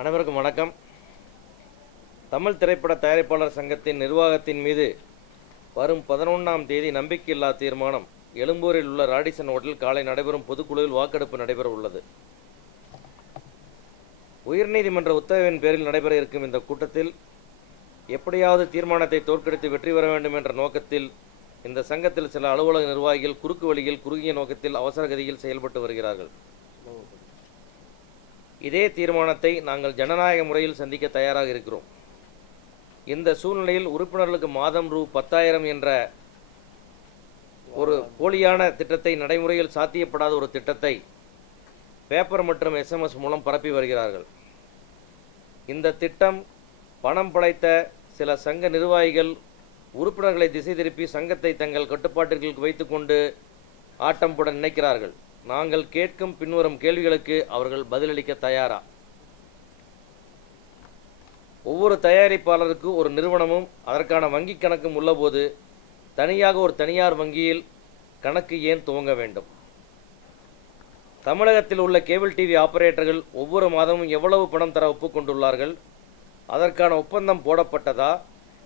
அனைவருக்கும் வணக்கம். தமிழ் திரைப்பட தயாரிப்பாளர் சங்கத்தின் நிர்வாகத்தின் மீது வரும் 11ஆம் தேதி நம்பிக்கையில்லா தீர்மானம் எழும்பூரில் உள்ள ராடிசன் ஹோட்டல் காலை நடைபெறும் பொதுக்குழுவில் வாக்கெடுப்பு நடைபெற உள்ளது. உயர்நீதிமன்ற உத்தரவின் பேரில் நடைபெற இருக்கும் இந்த கூட்டத்தில் எப்படியாவது தீர்மானத்தை தோற்கடித்து வெற்றி பெற வேண்டும் என்ற நோக்கத்தில் இந்த சங்கத்தில் சில அலுவலக நிர்வாகிகள் குறுக்கு வழியில் குறுகிய நோக்கத்தில் அவசரகதியில் செயல்பட்டு வருகிறார்கள். இதே தீர்மானத்தை நாங்கள் ஜனநாயக முறையில் சந்திக்க தயாராக இருக்கிறோம். இந்த சூழ்நிலையில் உறுப்பினர்களுக்கு மாதம் ரூ. 10,000 என்ற ஒரு போலியான திட்டத்தை, நடைமுறையில் சாத்தியப்படாத ஒரு திட்டத்தை பேப்பர் மற்றும் SMS மூலம் பரப்பி வருகிறார்கள். இந்த திட்டம் பணம் படைத்த சில சங்க நிர்வாகிகள் உறுப்பினர்களை திசை திருப்பி சங்கத்தை தங்கள் கட்டுப்பாட்டிற்கு வைத்துக்கொண்டு ஆட்டம் போட நினைக்கிறார்கள். நாங்கள் கேட்கும் பின்வரும் கேள்விகளுக்கு அவர்கள் பதிலளிக்க தயாரா? ஒவ்வொரு தயாரிப்பாளருக்கு ஒரு நிறுவனமும் அதற்கான வங்கி கணக்கும் உள்ளபோது தனியாக ஒரு தனியார் வங்கியில் கணக்கு ஏன் துவங்க வேண்டும்? தமிழகத்தில் உள்ள கேபிள் டிவி ஆபரேட்டர்கள் ஒவ்வொரு மாதமும் எவ்வளவு பணம் தர ஒப்புக்கொண்டுள்ளார்கள்? அதற்கான ஒப்பந்தம் போடப்பட்டதா?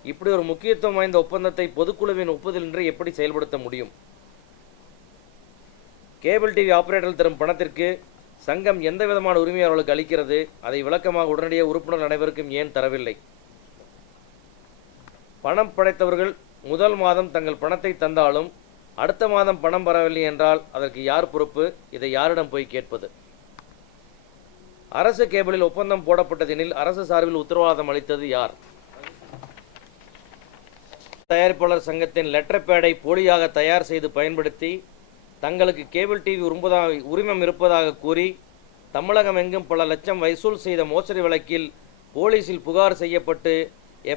இப்படி ஒரு முக்கியத்துவம் வாய்ந்த ஒப்பந்தத்தை பொதுக்குழுவின் ஒப்புதலின்றி எப்படி செயல்படுத்த முடியும்? கேபிள் டிவி ஆபரேட்டர்கள் தரும் பணத்திற்கு சங்கம் எந்த விதமான உரிமை அவர்களுக்கு அளிக்கிறது? அதை விளக்கமாக உடனடியாக உறுப்பினர் அனைவருக்கும் ஏன் தரவில்லை? பணம் படைத்தவர்கள் முதல் மாதம் தங்கள் பணத்தை தந்தாலும் அடுத்த மாதம் பணம் பெறவில்லை என்றால் அதற்கு யார் பொறுப்பு? இதை யாரிடம் போய் கேட்பது? அரசு கேபிளில் ஒப்பந்தம் போடப்பட்டதெனில் அரசு சார்பில் உத்தரவாதம் அளித்தது யார்? தயாரிப்பாளர் சங்கத்தின் லெட்டர் பேடை போலியாக தயார் செய்து பயன்படுத்தி தங்களுக்கு கேபிள் டிவி உரிமம் இருப்பதாக கூறி தமிழகம் எங்கும் பல லட்சம் வசூல் செய்த மோசடி வழக்கில் போலீசில் புகார் செய்யப்பட்டு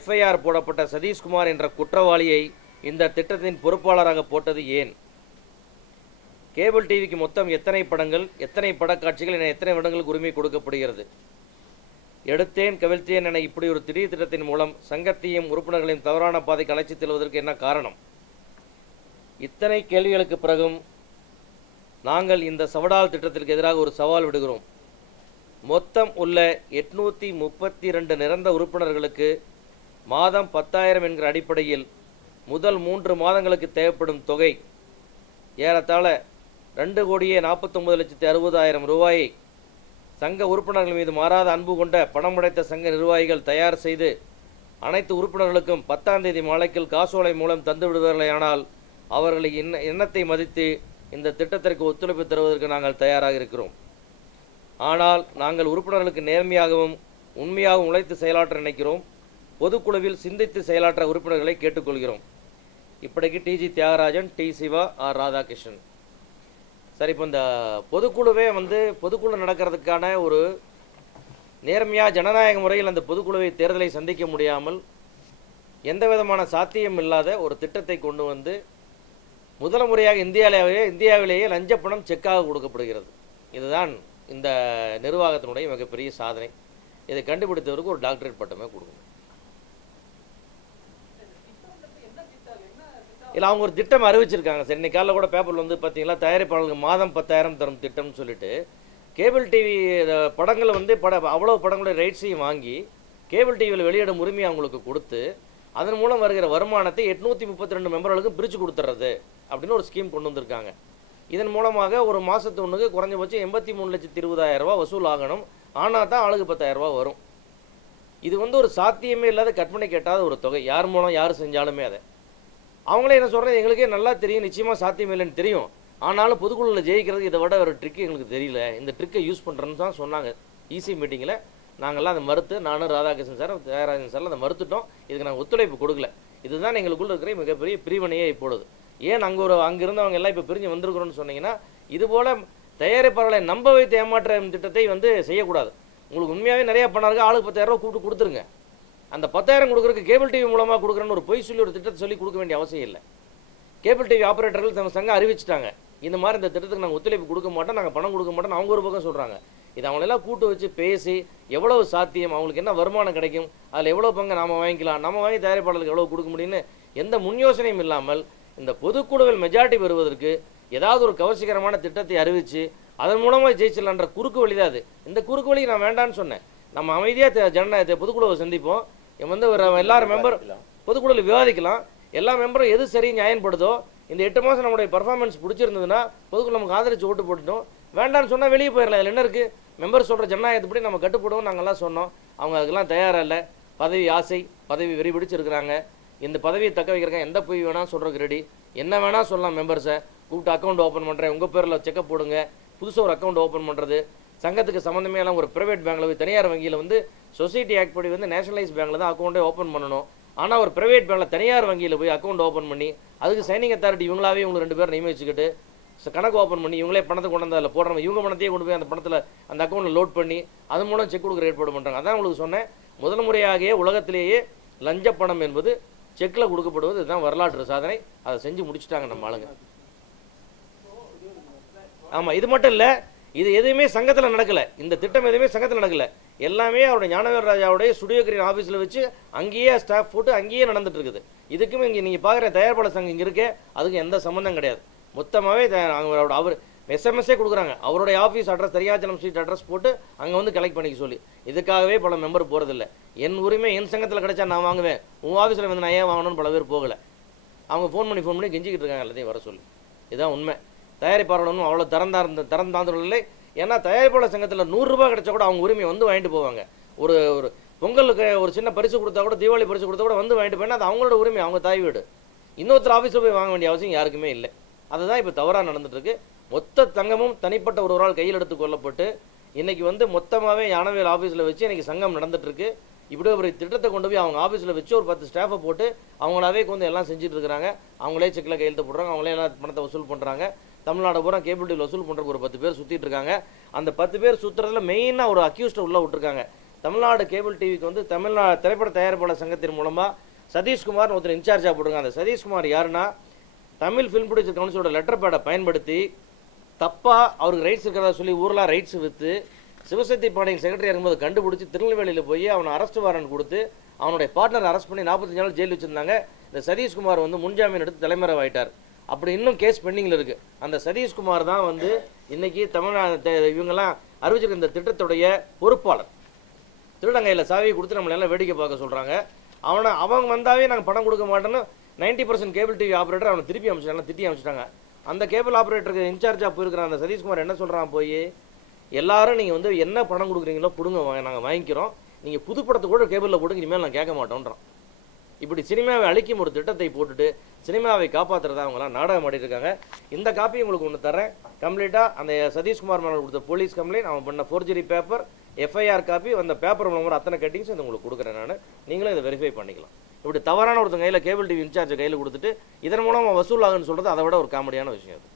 FIR போடப்பட்ட சதீஷ்குமார் என்ற குற்றவாளியை இந்த திட்டத்தின் பொறுப்பாளராக போட்டது ஏன்? கேபிள் டிவிக்கு மொத்தம் எத்தனை படங்கள், எத்தனை படக்காட்சிகள் என எத்தனை வருடங்களுக்கு உரிமை கொடுக்கப்படுகிறது? எடுத்தேன் கவிழ்த்தேன் என இப்படி ஒரு திடீர் திட்டத்தின் மூலம் சங்கத்தையும் உறுப்பினர்களையும் தவறான பாதைக்கு அழைத்து செல்வதற்கு என்ன காரணம்? இத்தனை கேள்விகளுக்கு பிறகும் நாங்கள் இந்த சவடால் திட்டத்திற்கு எதிராக ஒரு சவால் விடுகிறோம். மொத்தம் உள்ள 832 நிரந்தர உறுப்பினர்களுக்கு மாதம் 10,000 என்கிற அடிப்படையில் முதல் 3 மாதங்களுக்கு தேவைப்படும் தொகை ஏறத்தாழ 2,49,60,000 ரூபாயை சங்க உறுப்பினர்கள் மீது மாறாத அன்பு கொண்ட பணம் படைத்த சங்க நிர்வாகிகள் தயார் செய்து அனைத்து உறுப்பினர்களுக்கும் 10ஆம் தேதி மாலைக்குள் காசோலை மூலம் தந்து விடுவார்களேயானால் அவர்களை எண்ணத்தை மதித்து இந்த திட்டத்திற்கு ஒத்துழைப்பு தருவதற்கு நாங்கள் தயாராக இருக்கிறோம். ஆனால் நாங்கள் உறுப்பினர்களுக்கு நேர்மையாகவும் உண்மையாகவும் உழைத்து செயலாற்ற நினைக்கிறோம். பொதுக்குழுவில் சிந்தித்து செயலாற்ற உறுப்பினர்களை கேட்டுக்கொள்கிறோம். இப்படிக்கு TG Thiagarajan, T Siva, R Radhakrishnan. சரி, இப்போ இந்த பொதுக்குழுவே பொதுக்குழு நடக்கிறதுக்கான ஒரு நேர்மையாக ஜனநாயக முறையில் அந்த பொதுக்குழுவை தேர்தலை சந்திக்க முடியாமல் எந்த விதமான சாத்தியம் இல்லாத ஒரு திட்டத்தை கொண்டு வந்து முதல் முறையாக இந்தியாவிலேயே லஞ்ச பணம் செக்காக கொடுக்கப்படுகிறது. இதுதான் இந்த நிர்வாகத்தினுடைய மிகப்பெரிய சாதனை. இதை கண்டுபிடித்தவருக்கு ஒரு டாக்டரேட் பட்டமே கொடுக்கணும். இல்லை, அவங்க ஒரு திட்டம் அறிவிச்சிருக்காங்க. சரி, இன்னைக்கு காலையில் கூட பேப்பரில் பார்த்தீங்களா, தயாரிப்பாளர்களுக்கு மாதம் 10,000 தரும் திட்டம்னு சொல்லிட்டு கேபிள் டிவி படங்களை அவ்வளோ படங்களுடைய ரைட்ஸையும் வாங்கி கேபிள் டிவியில் வெளியிடும் உரிமையை அவங்களுக்கு கொடுத்து அதன் மூலம் வருகிற வருமானத்தை 832 மெம்பர்களுக்கு பிரித்து கொடுத்துறது அப்படின்னு ஒரு ஸ்கீம் கொண்டு வந்திருக்காங்க. இதன் மூலமாக ஒரு மாதத்துக்கு குறைஞ்சபட்சம் 83,20,000 ரூபா வசூல் ஆகணும். ஆனால் தான் ஆளுக்கு 10,000 ரூபா வரும். இது ஒரு சாத்தியமே இல்லாத கற்பனை கேட்டாத ஒரு தொகை. யார் மூலம் யார் செஞ்சாலுமே அதை அவங்களே என்ன சொல்கிறது, எங்களுக்கே நல்லா தெரியும், நிச்சயமாக சாத்தியம் இல்லைன்னு தெரியும். ஆனாலும் பொதுக்குழுவில் ஜெயிக்கிறதுக்கு இதை விட ஒரு ட்ரிக்கு எங்களுக்கு தெரியல, இந்த ட்ரிக்கை யூஸ் பண்ணுறேன்னு தான் சொன்னாங்க. EC மீட்டிங்கில் நாங்கள்லாம் அதை மறுத்து, நானும் ராதாகிருஷ்ணன் சார், தியாகராஜன் சார் அதை மறுத்துட்டோம். இதுக்கு நாங்கள் ஒத்துழைப்பு கொடுக்கல. இதுதான் எங்களுக்குள்ள இருக்கிற மிகப்பெரிய பிரிவினையே இப்பொழுது. ஏன் அங்கிருந்தவங்க எல்லாம் இப்போ பிரிஞ்சு வந்திருக்கிறோன்னு சொன்னீங்கன்னா, இதுபோல் தயாரிப்பாளர்களை நம்ப வைத்து ஏமாற்ற திட்டத்தை செய்யக்கூடாது. உங்களுக்கு உண்மையாகவே நிறையா பண்ணாருக்கு, ஆளுக்கு 10,000 ரூபா கூப்பிட்டு கொடுத்துருங்க. அந்த 10,000 கொடுக்குறதுக்கு கேபிள் டிவி மூலமாக கொடுக்குறேன்னு ஒரு பொய் சொல்லி ஒரு திட்டத்தை சொல்லி கொடுக்க வேண்டிய அவசியம் இல்லை. கேபிள் டிவி ஆபரேட்டர்கள் நம்ம சங்கம் அறிவிச்சிட்டாங்க, இந்த மாதிரி இந்த திட்டத்துக்கு நாங்கள் ஒத்துழைப்பு கொடுக்க மாட்டோம், நாங்கள் பணம் கொடுக்க மாட்டோம். அவங்க ஒரு பக்கம் சொல்கிறாங்க. இது அவங்களெல்லாம் கூட்டு வச்சு பேசி எவ்வளவு சாத்தியம், அவங்களுக்கு என்ன வருமானம் கிடைக்கும், அதில் எவ்வளோ பங்கு நாம் வாங்கிக்கலாம், நம்ம வாங்கி தயாரிப்பாளர்களுக்கு எவ்வளோ கொடுக்க முடியும்னு எந்த முன் யோசனையும் இல்லாமல் இந்த பொதுக்குழுவில் மெஜாரிட்டி பெறுவதற்கு ஏதாவது ஒரு கவர்ச்சிகரமான திட்டத்தை அறிவித்து அதன் மூலமாக ஜெயிச்சிடலான்ற குறுக்கு வழி தான் அது. இந்த குறுக்கு வழி நான் வேண்டான்னு சொன்னேன். நம்ம அமைதியாக ஜனநாயகத்தை பொதுக்குழுவை சந்திப்போம், வந்து ஒரு எல்லாரும் மெம்பர் பொதுக்குழுவில் விவாதிக்கலாம். எல்லா மெம்பரும் எது சரி நியாயப்படுதோ, இந்த 8 மாதம் நம்மளுடைய பர்ஃபார்மன்ஸ் பிடிச்சிருந்ததுன்னா பொதுக்குழு நமக்கு ஆதரிச்சு ஓட்டு போட்டுட்டோம், வேண்டாம்னு சொன்னால் வெளியே போயிடலாம். அதில் என்ன இருக்குது? மெம்பர் சொல்கிற ஜனநாயகத்தைப்படி நம்ம கட்டுப்படுவோம் நாங்கள்லாம் சொன்னோம். அவங்க அதுக்கெல்லாம் தயாராக இல்லை. பதவி ஆசை, பதவி வெறி பிடிச்சிருக்கிறாங்க. இந்த பதவியை தக்க வைக்கிறக்காங்க எந்த போய் வேணால் சொல்கிறதுக்கு ரெடி, என்ன வேணால் சொல்லலாம். மெம்பர்ஸை கூப்பிட்டு அக்கௌண்ட் ஓப்பன் பண்ணுறேன், உங்கள் பேரில் செக்கப் போடுங்க, புதுசாக ஒரு அக்கௌண்ட் ஓப்பன் பண்ணுறது, சங்கத்துக்கு சம்மந்தமே எல்லாம் ஒரு ப்ரைவேட் பேங்க்கில் போய் தனியார் வங்கியில் வந்து சொசைட்டி ஆக்ட் படி வந்து நேஷனலைஸ் பேங்க்கில் தான் அக்கௌண்ட்டே ஓப்பன் பண்ணணும். ஆனால் ஒரு ப்ரைவேட் பேங்க்கில் தனியார் வங்கியில் போய் அக்கௌண்ட் ஓப்பன் பண்ணி அதுக்கு சைனிங் அத்தாரிட்டி இவங்களாவே இவங்க 2 பேர் நியமிச்சுக்கிட்டு கணக்கு ஓப்பன் பண்ணி இவங்களே பணத்தை கொண்டு வந்து அதில் போடுறாங்க. இவங்க பணத்தையே கொண்டு போய் அந்த பணத்தில் அந்த அக்கௌண்ட்டில் லோட் பண்ணி அது மூலம் செக் கொடுக்குற ஏற்பாடு பண்ணுறாங்க. அதான் உங்களுக்கு சொன்னேன், முதல் முறையாகவே உலகத்திலேயே லஞ்ச பணம் என்பது செக்கில் கொடுக்கப்படுவது இதுதான் வரலாற்று சாதனை. அதை செஞ்சு முடிச்சுட்டாங்க நம்ம ஆளுங்க. ஆமாம், இது மட்டும் இல்லை, இது எதுவுமே சங்கத்தில் நடக்கலை. இந்த திட்டம் எதுவுமே சங்கத்தில் நடக்கலை. எல்லாமே அவருடைய ஞானவேல் ராஜாவுடைய ஸ்டுடியோ கிரீன் ஆஃபீஸில் வச்சு அங்கேயே ஸ்டாஃப் போட்டு அங்கேயே நடந்துட்டு இருக்குது. இதுக்குமே இங்கே நீங்கள் பார்க்குற தயாரிப்பாளர் சங்கம் இங்கே இருக்கே, அதுக்கு எந்த சம்மந்தம் கிடையாது. மொத்தமாகவே அவர் எஸ்எம்எஸ்ஸே கொடுக்குறாங்க. அவருடைய ஆஃபீஸ் அட்ரஸ், தெரியாச்சலம் ஸ்ட்ரீட் அட்ரஸ் போட்டு அங்கே வந்து கலெக்ட் பண்ணிக்க சொல்லி. இதுக்காகவே பல மெம்பர் போகிறதில்ல. என் உரிமை என் சங்கத்தில் கிடைச்சா நான் வாங்குவேன், உன் ஆஃபீஸில் வந்து நான் ஏன் வாங்கணும்னு பல பேர் போகலை. அவங்க ஃபோன் பண்ணி கெஞ்சிக்கிட்டு இருக்காங்க எல்லாத்தையும் வர சொல்லி. இதுதான் உண்மை. தயாரிப்பாளர்களும் அவ்வளோ திறந்தாந்துள்ள. ஏன்னா தயாரிப்பாளர் சங்கத்தில் 100 ரூபாய் கிடைச்சா கூட அவங்க உரிமையை வந்து வாங்கிட்டு போவாங்க. ஒரு ஒரு பொங்கலுக்கு ஒரு சின்ன பரிசு கொடுத்தா கூட, தீபாவளி பரிசு கொடுத்தா கூட வந்து வாங்கிட்டு போயினா அது அவங்களோட உரிமை, அவங்க தாய் வீடு. இன்னொருத்தர் ஆஃபீஸில் போய் வாங்க வேண்டிய அவசியம் யாருக்குமே இல்லை. அதுதான் இப்போ தவறாக நடந்துட்டு இருக்கு. மொத்த தங்கமும் தனிப்பட்ட ஒருவரால் கையில் எடுத்து கொள்ளப்பட்டு இன்னைக்கு வந்து மொத்தமாகவே ஞானவேல் ஆஃபீஸில் வச்சு இன்னைக்கு சங்கம் நடந்துட்டு இருக்கு. இப்படி ஒரு திட்டத்தை கொண்டு போய் அவங்க ஆஃபீஸில் வச்சு ஒரு 10 ஸ்டாஃபை போட்டு அவங்களாவே வந்து எல்லாம் செஞ்சுட்டு இருக்கிறாங்க. அவங்களே செக்கில் கையெழுத்து போடுறாங்க, அவங்களே எல்லாம் பணத்தை வசூல் பண்ணுறாங்க. தமிழ்நாடு பூரா கேபிள் டிவி வசூல் பண்ணுறதுக்கு ஒரு 10 பேர் சுற்றிட்டு இருக்காங்க. அந்த 10 பேர் சுற்றுறதுல மெயினாக ஒரு அக்யூஸ்டை உள்ளே விட்டுருக்காங்க. தமிழ்நாடு கேபிள் டிவிக்கு வந்து தமிழ்நாடு திரைப்பட தயாரிப்பாளர் சங்கத்தின் மூலமாக சதீஷ்குமார் ஒருத்தர் இன்சார்ஜாக போடுங்க. அந்த சதீஷ்குமார் யாருன்னா, தமிழ் ஃபிலிம் ப்ரொடியூசர் கவுன்சிலோட லெட்டர் பேடை பயன்படுத்தி தப்பாக அவருக்கு ரைட்ஸ் இருக்கிறதா சொல்லி ஊரெலாம் ரைட்ஸ் விற்று சிவசக்தி பாண்டியன் செக்ரட்டரி இருக்கும்போது கண்டுபிடிச்சி திருநெல்வேலியில் போய் அவனை அரெஸ்ட் வாரண்ட் கொடுத்து அவனுடைய பார்ட்னர் அரெஸ்ட் பண்ணி 45 நாள் ஜெயில் வச்சுருந்தாங்க. இந்த சதீஷ்குமார் வந்து முன்ஜாமீன் எடுத்து தலைமறைவாயிட்டார். அப்படி இன்னும் கேஸ் பெண்டிங்கில் இருக்குது. அந்த சதீஷ்குமார் தான் வந்து இன்றைக்கி தமிழ்நாடு இவங்கெல்லாம் அறிவிச்சிருக்க இந்த திட்டத்துடைய பொறுப்பாளர். திருடங்கையில் சாவியை கொடுத்து நம்மளெல்லாம் வேடிக்கை பார்க்க சொல்கிறாங்க. அவங்க வந்தாவே நாங்கள் பணம் கொடுக்க மாட்டோன்னு 90% கேபிள் டிவி ஆப்ரேட்டர் அவனை திருப்பி அமைச்சிட்டாங்க, திட்டி அமைச்சிட்டாங்க. அந்த கேபிள் ஆப்ரேட்டருக்கு இன்சார்ஜாக போயிருக்கிற அந்த சதீஷ்குமார் என்ன சொல்கிறான், போய் எல்லாரும் நீங்கள் வந்து என்ன பணம் கொடுக்குறீங்களோ கொடுங்க, நாங்கள் வாங்கிக்கிறோம், நீங்கள் புது படத்தை கூட கேபிளில் போட்டு இனிமேல் நான் கேட்க மாட்டோன்றான். இப்படி சினிமாவை அழிக்கும் ஒரு திட்டத்தை போட்டுட்டு சினிமாவை காப்பாற்றுறதா அவங்களாம் நாடகம் ஆடிட்டு இருக்காங்க. இந்த காப்பி உங்களுக்கு ஒன்று தரேன் கம்ப்ளீட்டாக. அந்த சதீஷ்குமார் மேலே கொடுத்த போலீஸ் கம்ப்ளைண்ட், அவன் பண்ண ஃபோர்ஜரி பேப்பர், எஃப்ஐஆர் காப்பி, அந்த பேப்பர் மூலமாக அத்தனை கட்டிங்ஸ் இதை உங்களுக்கு கொடுக்குறேன் நான். நீங்களும் இதை வெரிஃபை பண்ணிக்கலாம். இப்படி தவறான ஒருத்தங்க கையில் கேபிள் டிவி இன்சார்ஜ் கையில் கொடுத்துட்டு இதன் மூலம் வசூல் ஆகுன்னு சொல்கிறது அதை விட ஒரு காமெடியான விஷயம் அது.